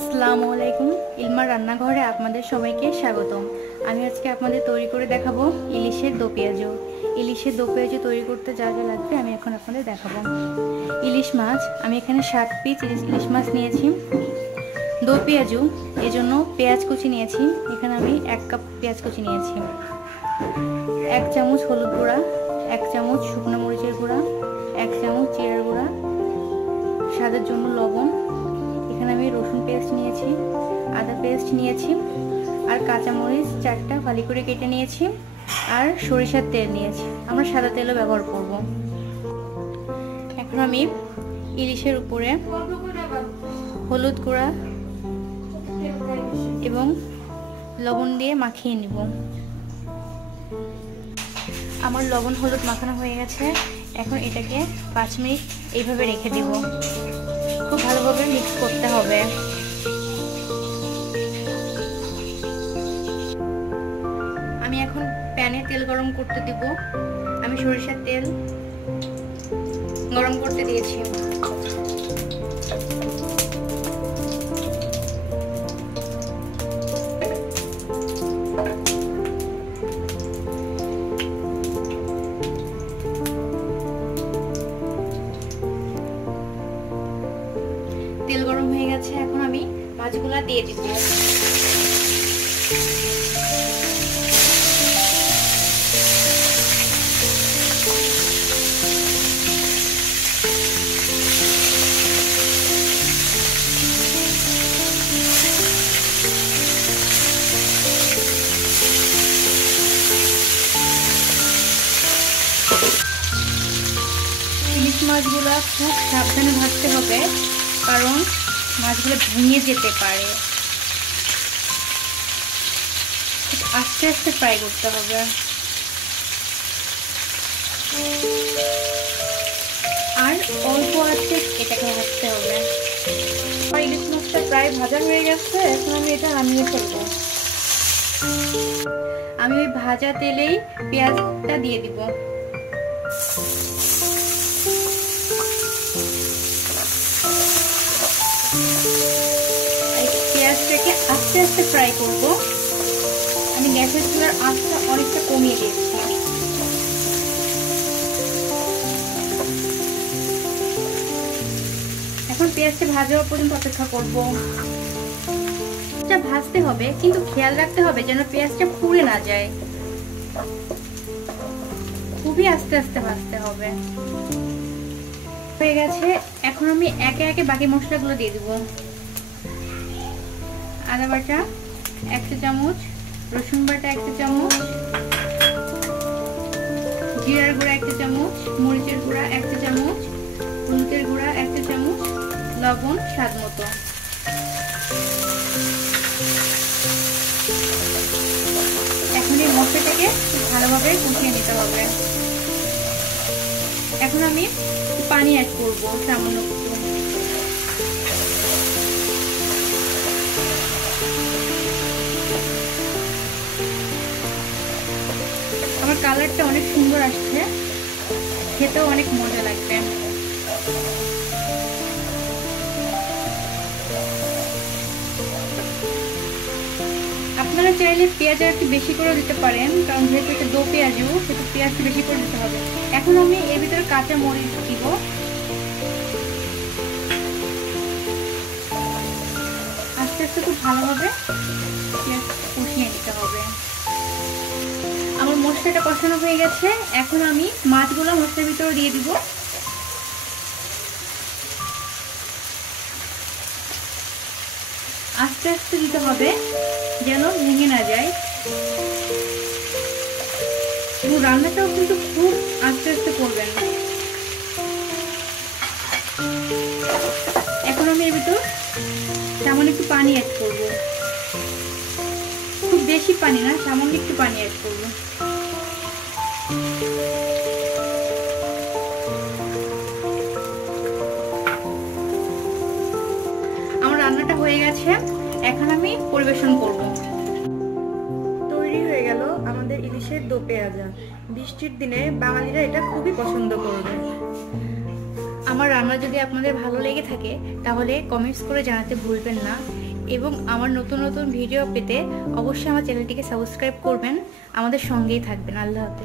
আসসালামু আলাইকুম। ইলমার রান্নাঘরে আপনাদের সবাইকে স্বাগতম। আমি আজকে আপনাদের তৈরি করে দেখাবো ইলিশের দো পেঁয়াজু। ইলিশের দো পেঁয়াজু তৈরি করতে যা যা লাগবে আমি এখন আপনাদের দেখাবো। ইলিশ মাছ, আমি এখানে 7 পিস ইলিশ মাছ নিয়েছি। দো পেঁয়াজু এজন্য পেঁয়াজ কুচি নিয়েছি। এখানে আমি 1 কাপ পেঁয়াজ কুচি নিয়েছি। 1 চামচ হলুদ গুঁড়া, 1 চামচ শুকনো মরিচের গুঁড়া, 1 চামচ জিরার গুঁড়া, স্বাদের জন্য লবণ। এখানে আমি রসুন পেস্ট নিয়েছি, আদা পেস্ট নিয়েছি, আর কাঁচামরিচ 4টা ফালি করে কেটে নিয়েছি, আর সরিষার তেল নিয়েছি। আমরা সাদা তেলও ব্যবহার করব। এখন আমি ইলিশের উপরে হলুদ গুঁড়া এবং লবণ দিয়ে মাখিয়ে নিব। আমার লবণ হলুদ মাখানো হয়ে গেছে। এখন এটাকে 5 মিনিট এইভাবে রেখে দিব। খুব ভালোভাবে মিক্স করতে হবে। আমি এখন প্যানে তেল গরম করতে দিব। আমি সরিষার তেল গরম করতে দিয়েছি। তেল গরম হয়ে গেছে। এখন আমি মাছগুলা দিয়ে দিব। ইলিশ মাছগুলা খুব সাবধানে ভাজতে হবে, কারণ মাছগুলো ভেঙে যেতে পারে। আস্তে আস্তে ফ্রাই করতে হবে। আর অল্প আঁচে এটাকে ভাজতে হবে। ইলিশ মাছটা প্রায় ভাজা হয়ে গেছে। এখন আমি এটা নামিয়ে ফেলবো। আমি ওই ভাজা তেলেই পেঁয়াজটা দিয়ে দিব। পেঁয়াজটাকে আস্তে আস্তে ফ্রাই করব। আমি গ্যাসের চুলার আঁচটা অনেকটা কমিয়ে দিয়েছি। এখন পেঁয়াজটা ভাজা হওয়া পর্যন্ত অপেক্ষা করব। এটা ভাজতে হবে, কিন্তু খেয়াল রাখতে হবে যেন পেঁয়াজটা পুড়ে না যায়। খুবই আস্তে আস্তে ভাজতে হবে। হয়ে গেছে। এখন আমি একে একে বাকি মশলাগুলো দিয়ে দিব। আদা বাটা 1 চামচ, রসুন বাটা 1 চামচ, জিরার গুঁড়া 1 চামচ, মরিচের গুঁড়া 1 চামচ, হলুদের গুঁড়া 1 চামচ, লবণ স্বাদ মতো। এখন এই মশলাটাকে ভালোভাবে কষিয়ে নিতে হবে। এখন আমি পানি অ্যাড করবো সামান্য। আমার কালারটা অনেক সুন্দর আসছে, খেতেও অনেক মজা লাগবে। আপনারা চাইলে পেঁয়াজ একটু বেশি করে দিতে পারেন, কারণ যেহেতু এটা দো পেঁয়াজু, সেটা পেঁয়াজটা বেশি করে দিতে হবে। এখন আমি এর ভিতরে কাঁচা মরিচ দিব। আস্তে আস্তে খুব ভালোভাবে পেঁয়াজ কষিয়ে নিতে হবে। আমার মশলাটা কষানো হয়ে গেছে। এখন আমি মাছগুলো মশলার ভিতরে দিয়ে দিব। আস্তে আস্তে দিতে হবে যেন ভেঙে না যায়। রান্নাটাও কিন্তু খুব আস্তে আস্তে করবেন। এখন আমি এর ভিতর সামান্য একটু পানি অ্যাড করব। খুব বেশি পানি না, সামান্য একটু পানি অ্যাড করব। আমার রান্নাটা হয়ে গেছে। এখন আমি পরিবেশন করব। তৈরি হয়ে গেল আমাদের ইলিশের দো পেঁয়াজা। বৃষ্টির দিনে বাঙালিরা এটা খুবই পছন্দ করবে। আমার রান্না যদি আপনাদের ভালো লেগে থাকে তাহলে কমেন্টস করে জানাতে ভুলবেন না, এবং আমার নতুন নতুন ভিডিও পেতে অবশ্যই আমার চ্যানেলটিকে সাবস্ক্রাইব করবেন। আমাদের সঙ্গেই থাকবেন। আল্লাহ হাফেজ।